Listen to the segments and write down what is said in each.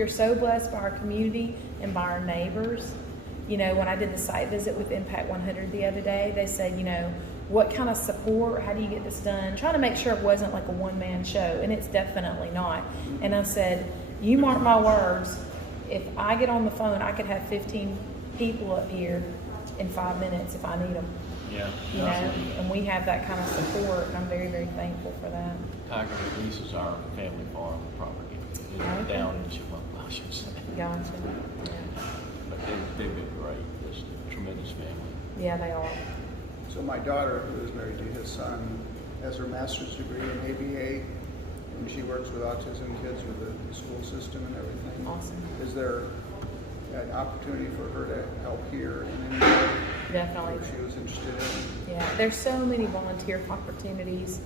we are so blessed by our community and by our neighbors. You know, when I did the site visit with Impact 100 the other day, they said, you know, what kind of support, how do you get this done? Trying to make sure it wasn't like a one-man show, and it's definitely not. And I said, you mark my words, if I get on the phone, I could have 15 people up here in 5 minutes if I need them. Yeah. You know, and we have that kind of support, and I'm very, very thankful for that. Tiger leases our family farm property. Okay. Down in Chipmunk, I should say. Gotcha. Yeah. But they've been great. Just a tremendous family. Yeah, they are. So my daughter, who is married to his son, has her master's degree in ABA, and she works with autism kids with the school system and everything. Awesome. Is there an opportunity for her to help here in any way? Definitely. That she was interested in? Yeah, there's so many volunteer opportunities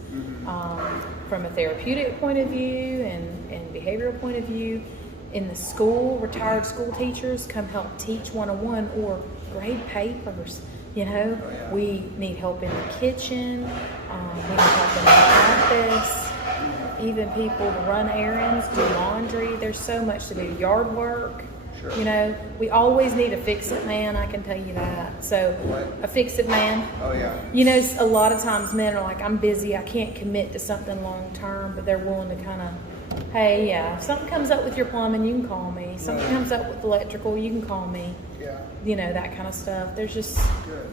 from a therapeutic point of view and behavioral point of view. In the school, retired school teachers come help teach 101 or grade papers. You know, we need help in the kitchen, we need help in the office, even people to run errands, do laundry. There's so much to do. Yard work. Sure. You know, we always need a fix-it man, I can tell you that. So, a fix-it man. Oh, yeah. You know, a lot of times men are like, I'm busy, I can't commit to something long-term, but they're willing to kind of, hey, yeah, if something comes up with your plumbing, you can call me. Something comes up with electrical, you can call me. Yeah. You know, that kind of stuff. There's just, Good.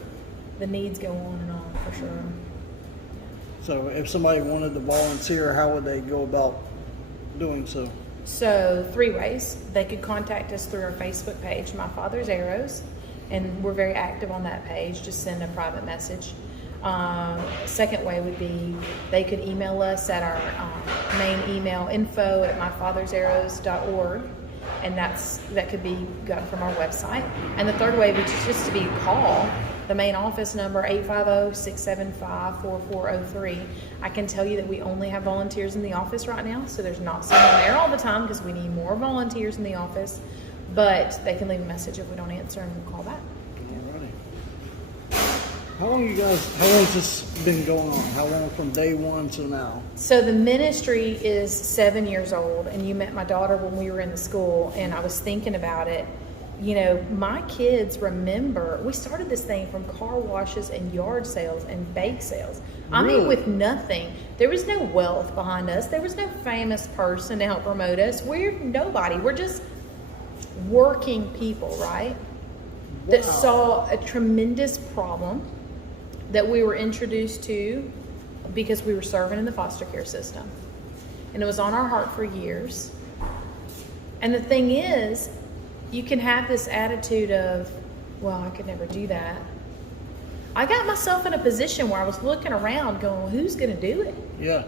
the needs go on and on, for sure. So if somebody wanted to volunteer, how would they go about doing so? So 3 ways. They could contact us through our Facebook page, My Father's Arrows, and we're very active on that page. Just send a private message. Second way would be they could email us at our main email, info@myfathersarrows.org, and that could be gotten from our website. And the third way would just to be call the main office number, 850-675-4403. I can tell you that we only have volunteers in the office right now, so there's not someone there all the time because we need more volunteers in the office. But they can leave a message if we don't answer, and we'll call back. Alrighty. How long has this been going on? How long from day one to now? So the ministry is 7 years old, and you met my daughter when we were in the school, and I was thinking about it. You know, my kids remember, we started this thing from car washes and yard sales and bake sales. I mean, with nothing. There was no wealth behind us. There was no famous person to help promote us. We're nobody. We're just working people, right? That saw a tremendous problem that we were introduced to because we were serving in the foster care system. And it was on our heart for years. And the thing is, you can have this attitude of, well, I could never do that. I got myself in a position where I was looking around going, well, who's going to do it? Yeah.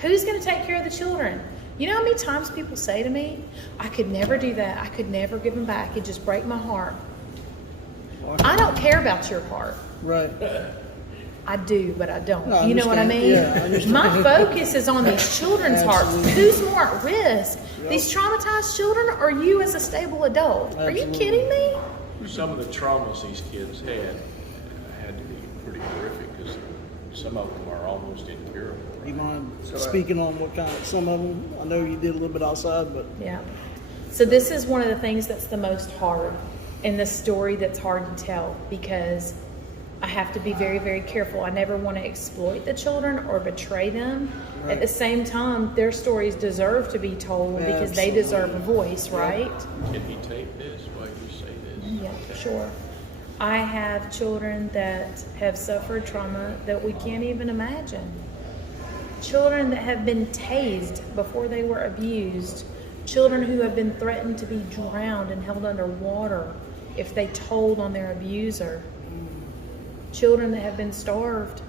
Who's going to take care of the children? You know how many times people say to me, I could never do that. I could never give them back. It'd just break my heart. I don't care about your heart. Right. I do, but I don't. No, I you know what I understand. mean? Yeah, I understand. My focus is on these children's hearts. Who's more at risk? Yep. These traumatized children or you as a stable adult? Are you Absolutely. kidding me? Some of the traumas these kids had to be pretty horrific because some of them are almost incurable. You Right? mind speaking on what kind of, some of them? I know you did a little bit outside, but Yeah. So this is one of the things that's the most hard in the story that's hard to tell because I have to be very, very careful. I never want to exploit the children or betray them. Right. At the same time, their stories deserve to be told because they deserve a voice, right? Can he tape this while you say this? Yeah, sure. I have children that have suffered trauma that we can't even imagine. Children that have been tased before they were abused. Children who have been threatened to be drowned and held underwater if they told on their abuser. Children that have been starved.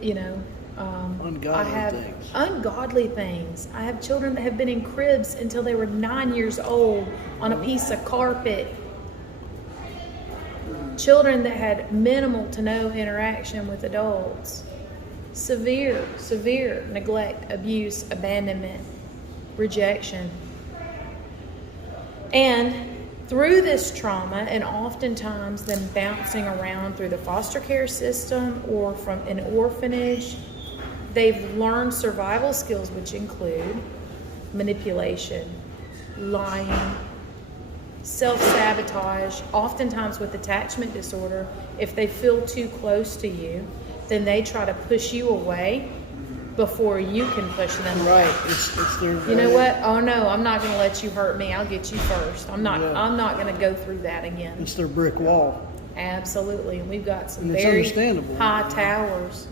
You know, Ungodly I have things. ungodly things. I have children that have been in cribs until they were 9 years old on a piece of carpet. Children that had minimal to no interaction with adults. Severe neglect, abuse, abandonment, rejection. And through this trauma, and oftentimes them bouncing around through the foster care system or from an orphanage, they've learned survival skills which include manipulation, lying, self-sabotage. Oftentimes with attachment disorder, if they feel too close to you, then they try to push you away before you can push them away. Right. It's their. You know what? Oh no, I'm not going to let you hurt me. I'll get you first. I'm not going to go through that again. It's their brick wall. Absolutely. And we've got some And it's very understandable. high towers.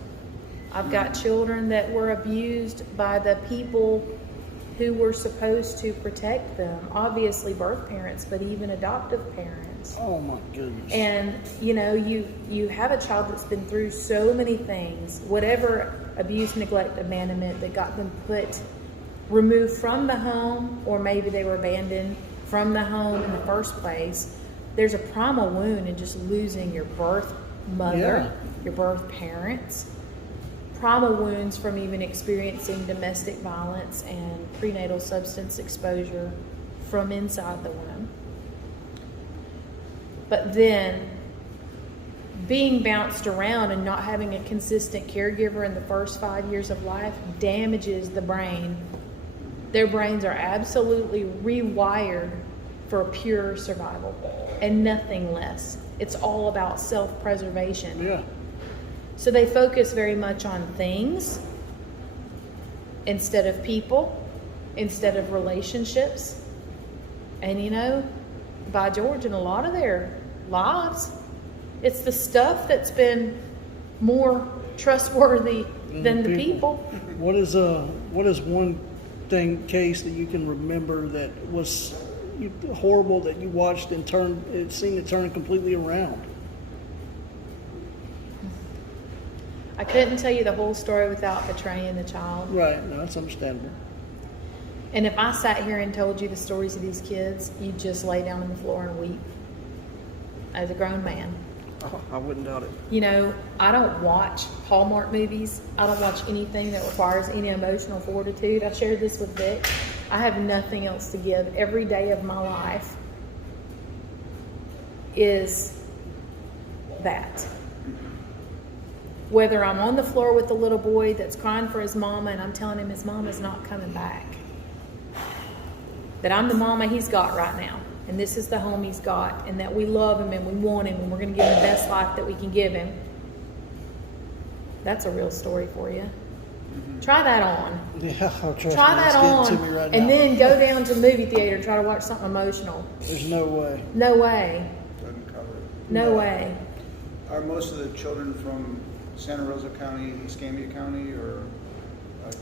I've got children that were abused by the people who were supposed to protect them. Obviously birth parents, but even adoptive parents. Oh my goodness. And you know, you have a child that's been through so many things, whatever abuse, neglect, abandonment that got them removed from the home, or maybe they were abandoned from the home in the first place. There's a primal wound in just losing your birth mother, your birth parents. Primal wounds from even experiencing domestic violence and prenatal substance exposure from inside the womb. But then being bounced around and not having a consistent caregiver in the first 5 years of life damages the brain. Their brains are absolutely rewired for pure survival and nothing less. It's all about self-preservation. Yeah. So they focus very much on things instead of people, instead of relationships. And you know, by George, in a lot of their lives, it's the stuff that's been more trustworthy than the people. What is one case that you can remember that was horrible that you watched and seemed to turn completely around? I couldn't tell you the whole story without betraying the child. Right, no, that's understandable. And if I sat here and told you the stories of these kids, you'd just lay down on the floor and weep as a grown man. Oh, I wouldn't doubt it. You know, I don't watch Hallmark movies. I don't watch anything that requires any emotional fortitude. I shared this with Vic. I have nothing else to give. Every day of my life is that. Whether I'm on the floor with the little boy that's crying for his mama and I'm telling him his mama's not coming back. That I'm the mama he's got right now. And this is the home he's got. And that we love him and we want him and we're going to give him the best life that we can give him. That's a real story for you. Try that on. Yeah, I'll Try that on. And then go down to the movie theater and try to watch something emotional. There's no way. No way. Doesn't cover it. No way. Are most of the children from Santa Rosa County, Escambia County, or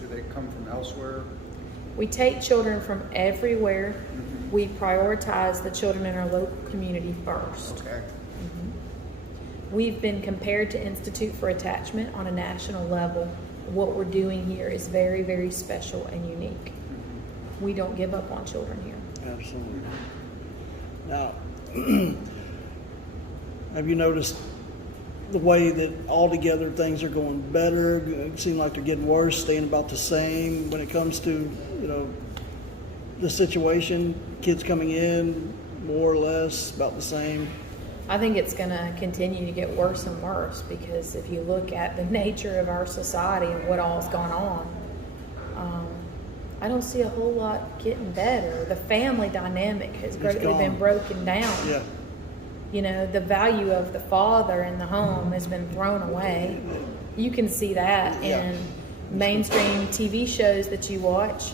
do they come from elsewhere? We take children from everywhere. We prioritize the children in our local community first. Okay. We've been compared to Institute for Attachment on a national level. What we're doing here is very, very special and unique. We don't give up on children here. Absolutely. Now, have you noticed the way that altogether things are going better? It seems like they're getting worse, staying about the same when it comes to, you know, the situation, kids coming in, more or less about the same? I think it's going to continue to get worse and worse because if you look at the nature of our society and what all's gone on, I don't see a whole lot getting better. The family dynamic has greatly been broken down. Yeah. You know, the value of the father in the home has been thrown away. You can see that in mainstream TV shows that you watch.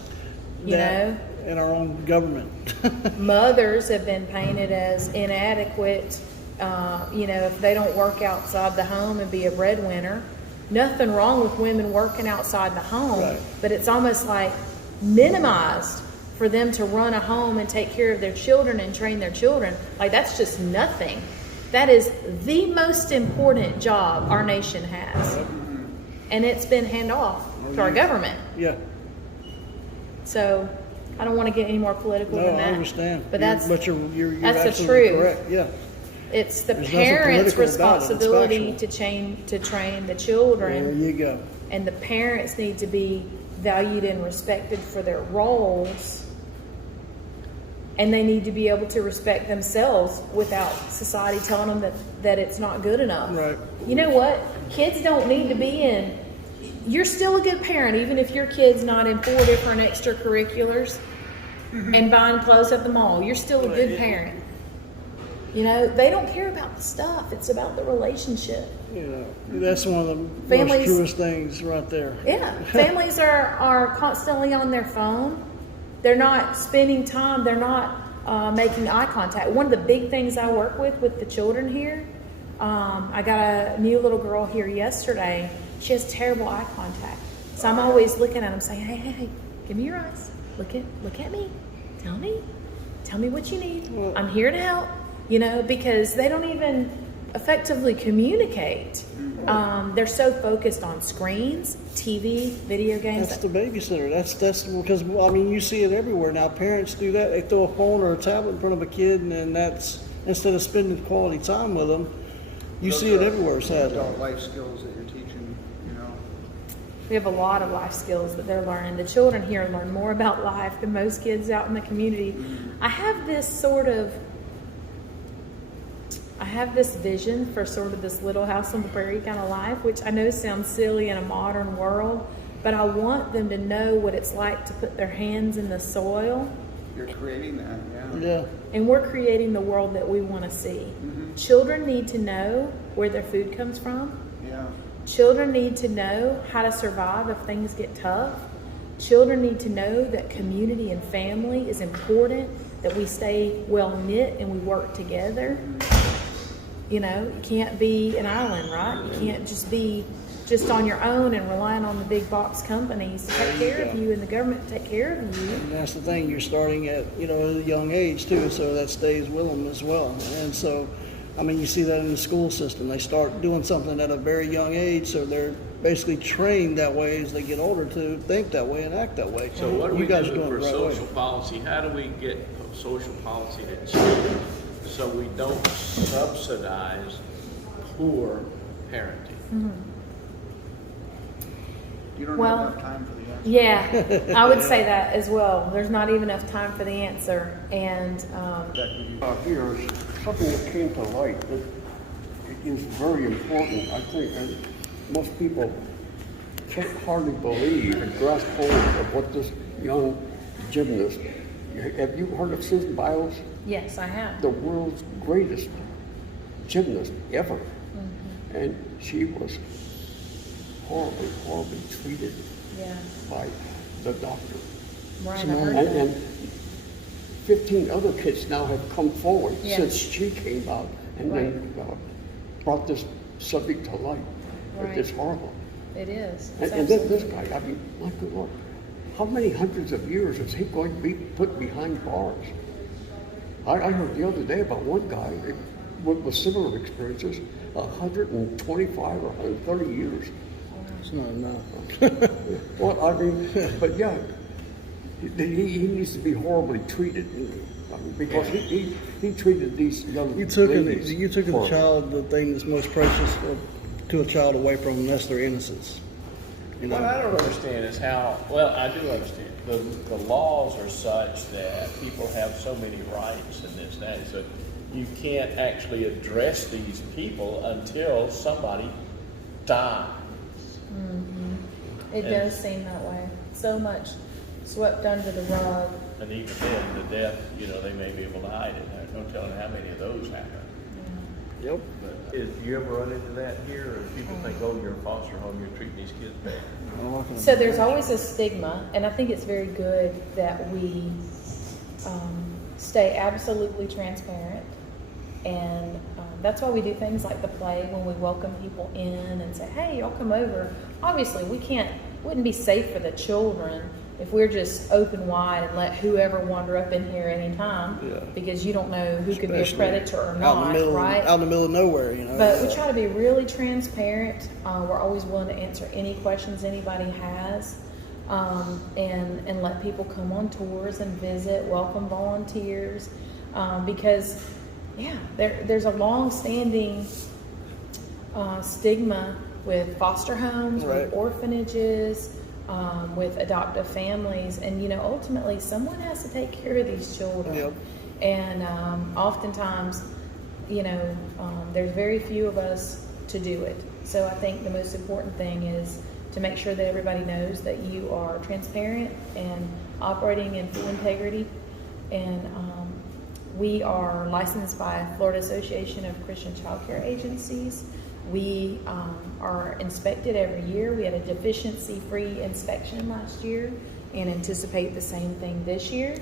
You know, in our own government. mothers have been painted as inadequate. You know, if they don't work outside the home and be a breadwinner. Nothing wrong with women working outside the home, Right. but it's almost like minimized for them to run a home and take care of their children and train their children. Like, that's just nothing. That is the most important job our nation has. And it's been handed off to our government. Yeah. So I don't want to get any more political than No, that. I understand. But that's you're that's the absolutely truth. correct. Yeah. It's the There's nothing parents' political about it. It's responsibility factual. to train the children. There you go. And the parents need to be valued and respected for their roles. And they need to be able to respect themselves without society telling them that it's not good enough. Right. You know what? Kids don't need to be in. You're still a good parent, even if your kid's not in 4 different extracurriculars. and buying clothes at the mall. You're still a good parent. You know, they don't care about the stuff. It's about the relationship. You know, that's one of the Families- most truest things right there. Yeah, families are constantly on their phone. They're not spending time. They're not making eye contact. One of the big things I work with the children here, I got a new little girl here yesterday. She has terrible eye contact. So I'm always looking at them saying, hey, give me your eyes. Look at me. Tell me what you need. I'm here to help. You know, because they don't even effectively communicate. They're so focused on screens, TV, video games. That's the babysitter. That's because, I mean, you see it everywhere now. Parents do that. They throw a phone or a tablet in front of a kid, and then that's, instead of spending quality time with them, you Those see it are everywhere, sadly. Adult life skills that you're teaching, you know. We have a lot of life skills that they're learning. The children here learn more about life than most kids out in the community. I have this vision for sort of this little house on the prairie kind of life, which I know sounds silly in a modern world, but I want them to know what it's like to put their hands in the soil. You're creating that, Yeah. And we're creating the world that we want to see. Children need to know where their food comes from. Yeah. Children need to know how to survive if things get tough. Children need to know that community and family is important, that we stay well knit and we work together. You know, you can't be an island, right? You can't just be just on your own and relying on the big box companies to take care of you and the government to take care of you. And that's the thing, you're starting at, you know, a young age too, so that stays with them as well. And so, I mean, you see that in the school system. They start doing something at a very young age, so they're basically trained that way as they get older to think that way and act that way. So what are you we guys are doing doing for it the right social way. policy? How do we get social policy to change so we don't subsidize poor parenting? You don't Well, have enough time for the answer. Yeah, I would say that as well. There's not even enough time for the answer. And Here is something that came to light that is very important. I think and most people can't hardly believe and grasp hold of what this young gymnast. Have you heard of Susan Biles? yes, I have. The world's greatest gymnast ever. And she was horribly treated Yeah, by the doctor. right. I heard And that. 15 other kids now have come forward Yeah. since she came out and then brought this subject to light. Right. It's horrible. It is. And It's then this guy, I mean, my good Lord, how many hundreds of years is he going to be put behind bars? I heard the other day about one guy with similar experiences, 125 or 130 years. It's not enough. Well, I mean, but yeah, he needs to be horribly treated because he treated these young You took ladies a horribly. child, the thing that's most precious to a child away from them, that's their innocence. You know? What I don't understand is how, well, I do understand. The laws are such that people have so many rights and this, that, so you can't actually address these people until somebody dies. It does seem that way. So much swept under the rug. And even then, the death, you know, they may be able to hide it. There's no telling how many of those happen. Yep. But you ever run into that here, or people think, oh, you're in foster home, you're treating these kids bad? So there's always a stigma, and I think it's very good that we stay absolutely transparent. And that's why we do things like the play when we welcome people in and say, hey, y'all come over. Obviously, wouldn't be safe for the children if we're just open wide and let whoever wander up in here anytime, Yeah. because you don't know who could be a Especially predator or out in not, the middle, right? out in the middle of nowhere, you know. But we try to be really transparent. We're always willing to answer any questions anybody has, and let people come on tours and visit, welcome volunteers, because, there's a long-standing stigma with foster homes, Right. with orphanages, with adoptive families, and ultimately someone has to take care of these children. Yep. And oftentimes, there's very few of us to do it. So I think the most important thing is to make sure that everybody knows that you are transparent and operating in full integrity, and we are licensed by Florida Association of Christian Child Care Agencies. We are inspected every year. We had a deficiency-free inspection last year and anticipate the same thing this year.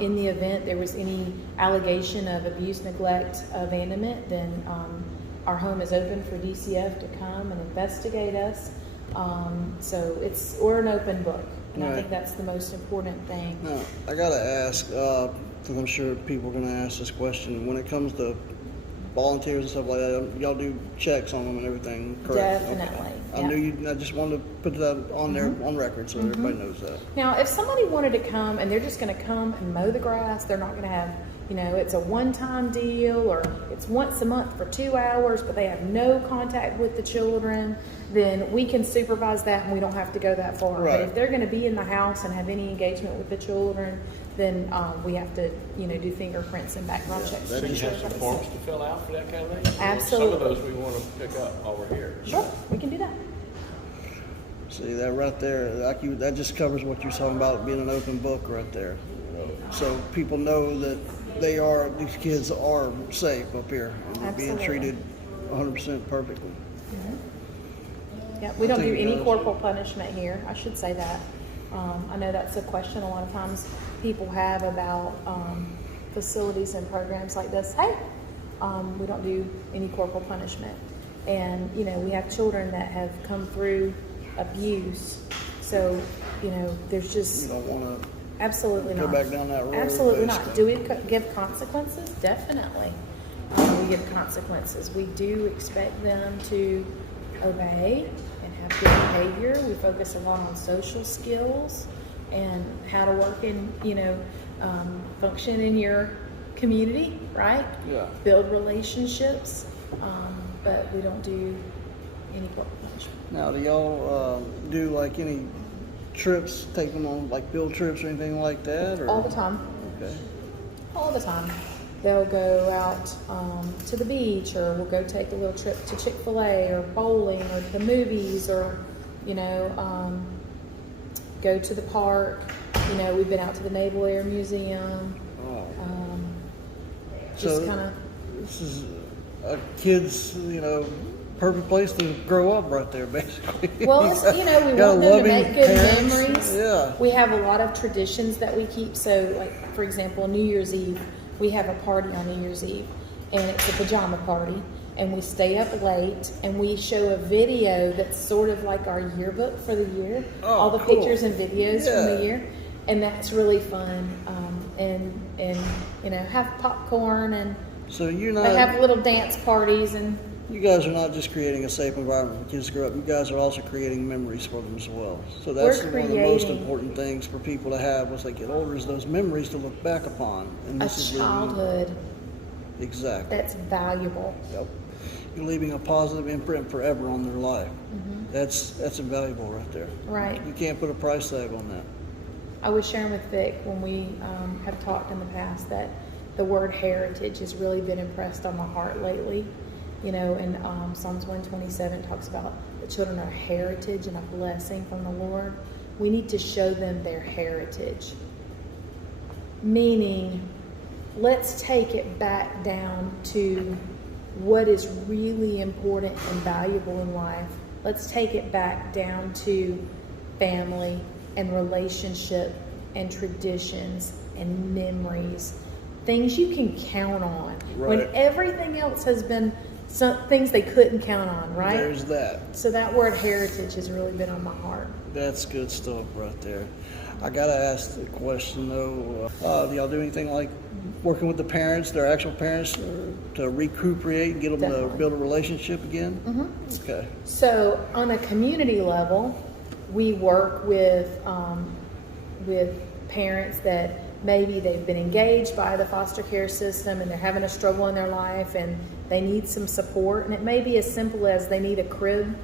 In the event there was any allegation of abuse, neglect, abandonment, then our home is open for DCF to come and investigate us. So we're an open book, and I think that's the most important thing. Now, I gotta ask, because I'm sure people are gonna ask this question. When it comes to volunteers and stuff like that, y'all do checks on them and everything, correct? Definitely. Okay. Yeah. I knew you. I just wanted to put that on there on record so everybody knows that. Now, if somebody wanted to come and they're just going to come and mow the grass, they're not going to have, it's a one-time deal, or it's once a month for 2 hours, but they have no contact with the children, then we can supervise that and we don't have to go that far. Right. But if they're going to be in the house and have any engagement with the children, then we have to, do fingerprints and background checks. So to you make sure have some everybody's forms safe. to fill out for that kind of thing? Absolutely. Some of those we want to pick up while we're here. Sure, we can do that. See that right there? That just covers what you're talking about, being an open book right there. So people know that these kids are safe up here and they're being Absolutely. treated 100% perfectly. Yeah, we don't do think it any does. corporal punishment here. I should say that. I know that's a question a lot of times people have about facilities and programs like this. Hey, we don't do any corporal punishment. And, we have children that have come through abuse. So, there's just You don't want to absolutely go not. back down that road. Absolutely based not. on- Do we give consequences? Definitely. We give consequences. We do expect them to obey and have good behavior. We focus a lot on social skills and how to work in, function in your community, right? Yeah. Build relationships, but we don't do any corporal punishment. Now, do y'all do like any trips, take them on like field trips or anything like that? Or? All the time. Okay. All the time. They'll go out to the beach, or we'll go take a little trip to Chick-fil-A or bowling or the movies, or, go to the park. We've been out to the Naval Air Museum. Oh. Just So- kind of, This is a kid's, perfect place to grow up right there, basically. well, it's, we Got want them to loving make good parents. memories. Yeah. We have a lot of traditions that we keep. So, like, for example, New Year's Eve, we have a party on New Year's Eve, and it's a pajama party. And we stay up late, and we show a video that's sort of like our yearbook for the year. Oh, all the cool. pictures and videos from Yeah. the year, and that's really fun. And have popcorn, and So you're they have not, little dance parties, and you guys are not just creating a safe environment for kids to grow up. You guys are also creating memories for them as well. So that's We're one of the most creating- important things for people to have as they get older, is those memories to look back upon. And a this is where you- childhood Exactly. that's valuable. Yep. You're leaving a positive imprint forever on their life. Mm-hmm. That's invaluable right there. Right. You can't put a price tag on that. I was sharing with Vic when we have talked in the past that the word heritage has really been impressed on my heart lately. And Psalms 127 talks about the children are heritage and a blessing from the Lord. We need to show them their heritage. Meaning, let's take it back down to what is really important and valuable in life. Let's take it back down to family and relationship and traditions and memories. Things you can count on. When Right. everything else has been some things they couldn't count on, right? There's that. So that word heritage has really been on my heart. That's good stuff right there. I gotta ask the question though. Do y'all do anything like working with the parents, their actual parents, to recuperate and get them Definitely. to build a relationship again? Mm-hmm. Okay. So on a community level, we work with parents that maybe they've been engaged by the foster care system and they're having a struggle in their life and they need some support. And it may be as simple as they need a crib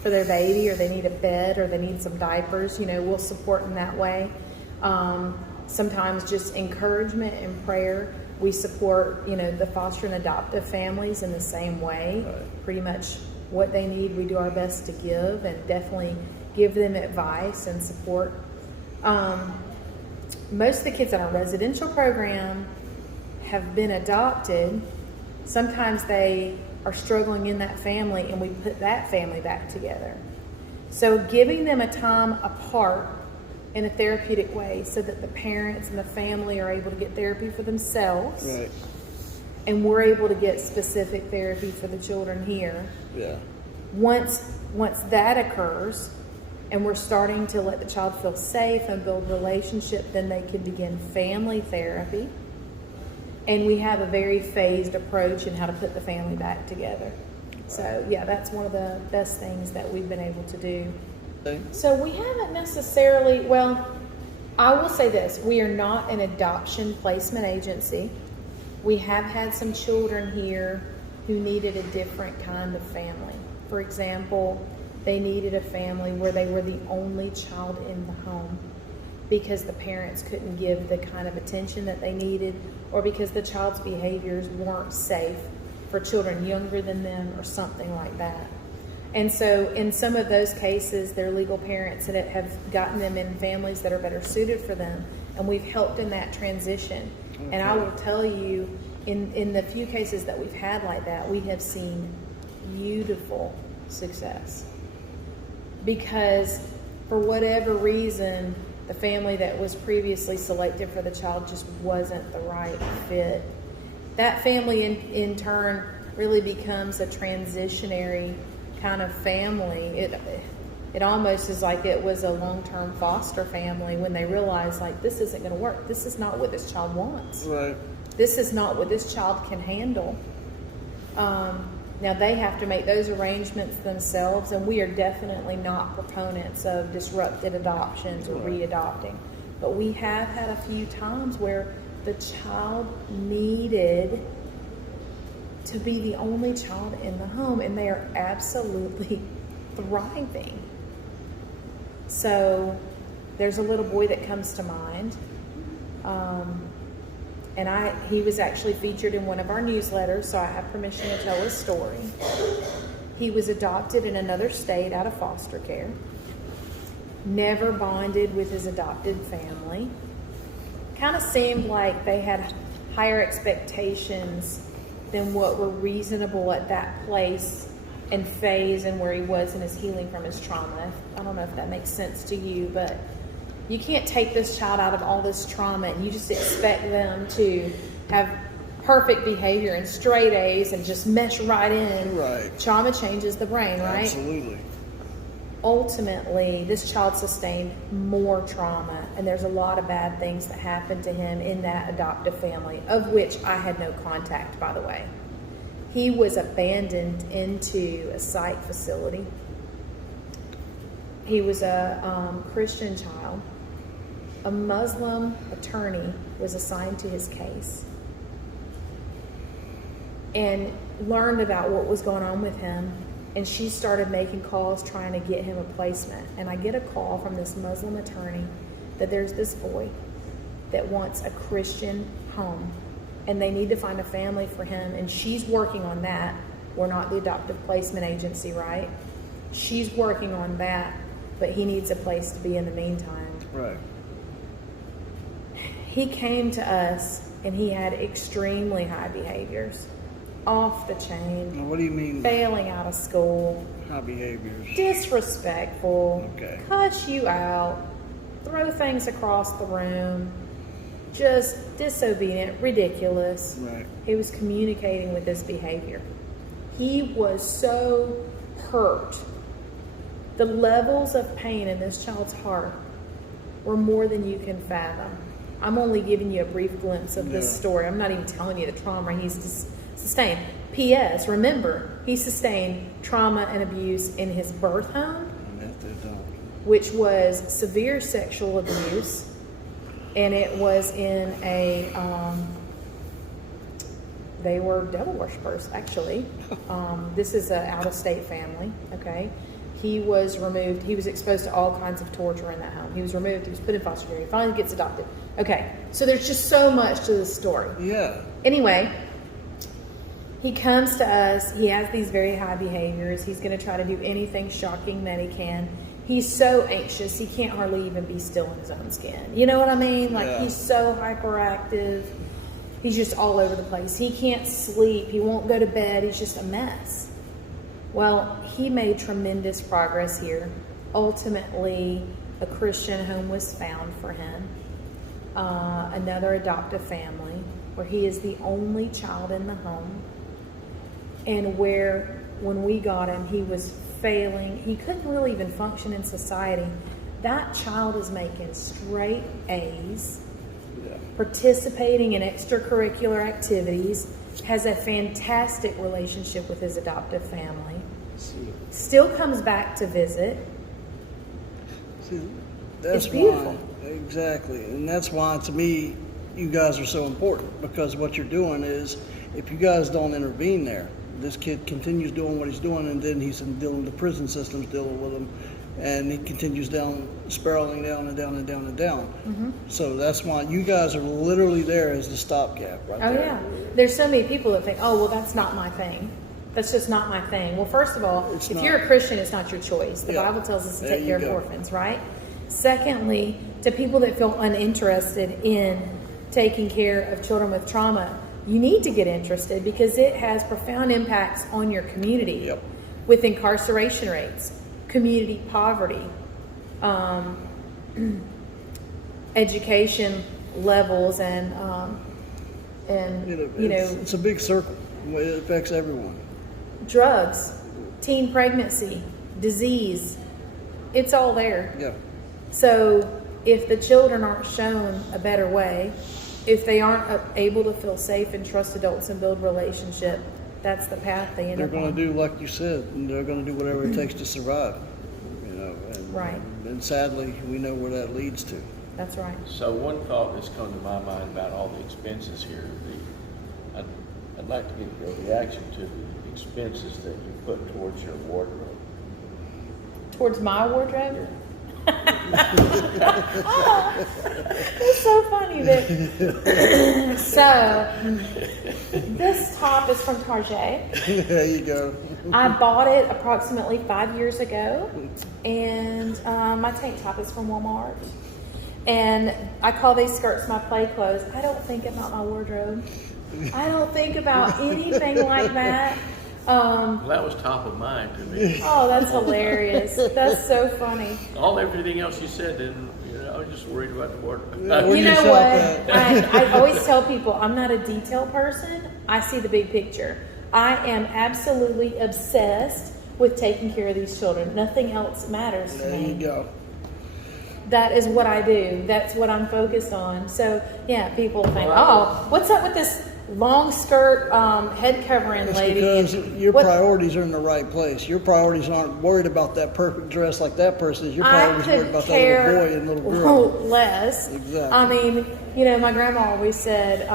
for their baby, or they need a bed, or they need some diapers. We'll support in that way. Sometimes just encouragement and prayer. We support, the foster and adoptive families in the same way. Right. Pretty much what they need, we do our best to give, and definitely give them advice and support. most of the kids in our residential program have been adopted. Sometimes they are struggling in that family, and we put that family back together. So giving them a time apart in a therapeutic way so that the parents and the family are able to get therapy for themselves. Right. And we're able to get specific therapy for the children here. Yeah. Once that occurs, and we're starting to let the child feel safe and build relationship, then they can begin family therapy. And we have a very phased approach in how to put the family back together. So yeah, that's one of the best things that we've been able to do. Okay. So we haven't necessarily, well, I will say this, we are not an adoption placement agency. We have had some children here who needed a different kind of family. For example, they needed a family where they were the only child in the home because the parents couldn't give the kind of attention that they needed, or because the child's behaviors weren't safe for children younger than them or something like that. And so in some of those cases, their legal parents have gotten them in families that are better suited for them, and we've helped in that transition. Okay. And I will tell you, in the few cases that we've had like that, we have seen beautiful success. Because for whatever reason, the family that was previously selected for the child just wasn't the right fit. That family in turn really becomes a transitionary kind of family. It almost is like it was a long-term foster family when they realized, like, this isn't going to work. This is not what this child wants. Right. This is not what this child can handle. Now they have to make those arrangements themselves, and we are definitely not proponents of disrupted adoptions or readopting. But we have had a few times where the child needed to be the only child in the home, and they are absolutely thriving. So there's a little boy that comes to mind. And he was actually featured in one of our newsletters, so I have permission to tell his story. He was adopted in another state out of foster care, never bonded with his adopted family. Kind of seemed like they had higher expectations than what were reasonable at that place and phase and where he was in his healing from his trauma. I don't know if that makes sense to you, but you can't take this child out of all this trauma and you just expect them to have perfect behavior and straight A's and just mesh right in. Right. Trauma changes the brain, right? Absolutely. Ultimately, this child sustained more trauma, and there's a lot of bad things that happened to him in that adoptive family, of which I had no contact, by the way. He was abandoned into a psych facility. He was a Christian child. A Muslim attorney was assigned to his case and learned about what was going on with him, and she started making calls trying to get him a placement. And I get a call from this Muslim attorney that there's this boy that wants a Christian home, and they need to find a family for him, and she's working on that. We're not the adoptive placement agency, right? She's working on that, but he needs a place to be in the meantime. Right. He came to us, and he had extremely high behaviors. Off the chain. Now, what do you mean? Failing out of school. High behaviors. Disrespectful. Okay. Cuss you out. Throw things across the room. Just disobedient. Ridiculous. Right. He was communicating with this behavior. He was so hurt. The levels of pain in this child's heart were more than you can fathom. I'm only giving you a brief glimpse of this story. I'm not even telling you the trauma he's sustained. P.S. Remember, he sustained trauma and abuse in his birth home, which was severe sexual abuse, and it was in a, they were devil worshippers, actually. This is an out-of-state family, okay? He was removed. He was exposed to all kinds of torture in that home. He was removed. He was put in foster care. He finally gets adopted. Okay, so there's just so much to this story. Yeah. Anyway, he comes to us. He has these very high behaviors. He's going to try to do anything shocking that he can. he's so anxious, he can't hardly even be still in his own skin. You know what I mean? Like, Yeah. he's so hyperactive. He's just all over the place. He can't sleep. He won't go to bed. He's just a mess. Well, he made tremendous progress here. Ultimately, a Christian home was found for him. Another adoptive family where he is the only child in the home. And where, when we got him, he was failing. He couldn't really even function in society. That child is making straight A's, participating in extracurricular activities, has a fantastic relationship with his adoptive family, still comes back to visit. See, that's It's beautiful. why, exactly, and that's why to me, you guys are so important, because what you're doing is, if you guys don't intervene there, this kid continues doing what he's doing, and then he's dealing with the prison system's dealing with him, and he continues down, spiraling down and down and down and down. Mm-hmm. So that's why you guys are literally there as the stopgap right Oh there. yeah, there's so many people that think, oh well, that's not my thing. That's just not my thing. Well, first of all, It's if not. you're a Christian, it's not your choice. The Yeah. Bible tells us to There take you care of go. orphans, right? Secondly, to people that feel uninterested in taking care of children with trauma, you need to get interested because it has profound impacts on your community. Yep. With incarceration rates, community poverty, education levels, and It's a big circle. It affects everyone. drugs, teen pregnancy, disease. It's all there. Yeah. So if the children aren't shown a better way, if they aren't able to feel safe and trust adults and build relationship, that's the path they end They're up going on. to do like you said, and they're going to do whatever it takes to survive. And, Right. And sadly, we know where that leads to. That's right. So one thought that's come to my mind about all the expenses here, I'd like to get your reaction to the expenses that you put towards your wardrobe. Towards my wardrobe? It's so funny that. So, this top is from Target. There you go. I bought it approximately 5 years ago, and my tank top is from Walmart. And I call these skirts my play clothes. I don't think about my wardrobe. I don't think about anything like that. Well, that was top of mind to me. Oh, that's hilarious. That's so funny. Everything else you said, didn't, I was just worried about the wardrobe. Where You you know shop what? at? I always tell people I'm not a detail person. I see the big picture. I am absolutely obsessed with taking care of these children. Nothing else matters to There me. you go. That is what I do. That's what I'm focused on. So, yeah, people think, oh, what's up with this long skirt head covering It's lady? because your What- priorities are in the right place. Your priorities aren't worried about that perfect dress like that person is. Your I priorities are worried could about that care little boy and little girl. less. Exactly. I mean, my grandma always said,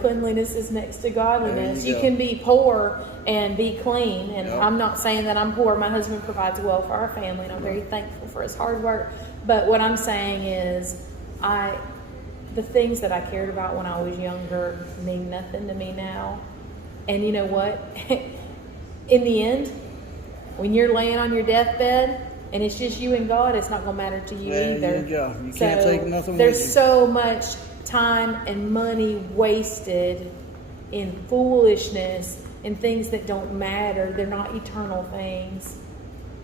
cleanliness is next to godliness. There you You go. can be poor and be clean. And Yep. I'm not saying that I'm poor. My husband provides well for our family, and I'm very thankful for his hard work. But what I'm saying is, the things that I cared about when I was younger mean nothing to me now. And you know what? In the end, when you're laying on your deathbed and it's just you and God, it's not going to matter to you There either. you go. You can't take nothing There's with you. so much time and money wasted in foolishness and things that don't matter. They're not eternal things.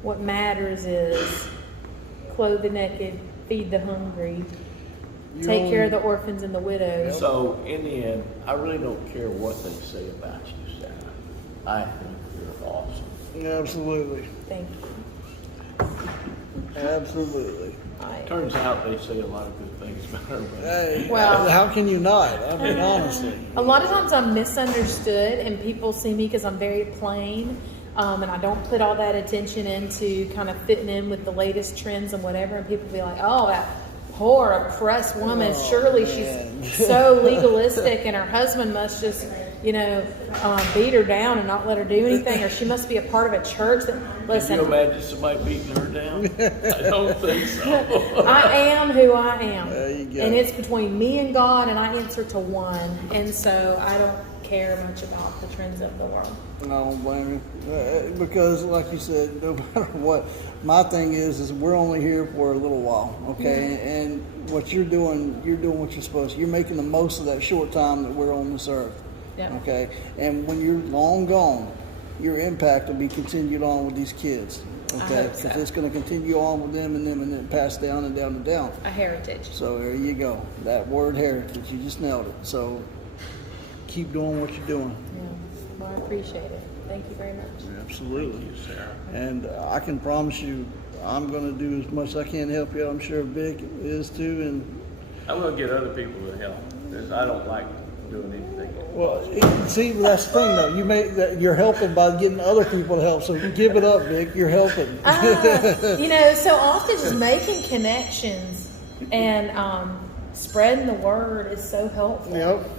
What matters is clothe the naked, feed the hungry, take care of the orphans and the widows. So in the end, I really don't care what they say about you, Sarah. I think you're awesome. Absolutely. Thank you. Absolutely. Turns out they say a lot of good things about her. but- Hey, Well- how can you not? I mean, honestly. A lot of times I'm misunderstood and people see me because I'm very plain, and I don't put all that attention into kind of fitting in with the latest trends and whatever, and people be like, oh, that poor oppressed woman, Oh, surely man. she's so legalistic and her husband must just beat her down and not let her do anything, or she must be a part of a church that, Can listen, you imagine somebody beating her down? I don't think so. I am who I am. There you go. And it's between me and God, and I answer to one. And so I don't care much about the trends of the world. I don't blame you. Because, like you said, no matter what, my thing is we're only here for a little while, okay? And what you're doing what you're supposed to. You're making the most of that short time that we're on this earth, Yeah. okay? And when you're long gone, your impact will be continued on with these kids, okay? hope so. Because it's going to continue on with them and then pass down and down and down. A heritage. So there you go. That word heritage, you just nailed it. So keep doing what you're doing. Yeah. Well, I appreciate it. Thank you very much. Absolutely. Thank you, Sarah. And I can promise you, I'm going to do as much as I can to help you out. I'm sure Vic is too. And I will get other people to help, because I don't like doing anything. well, see, that's the thing though. You're helping by getting other people to help. So give it up, Vic. You're helping. So often just making connections and spreading the word is so helpful. Yep.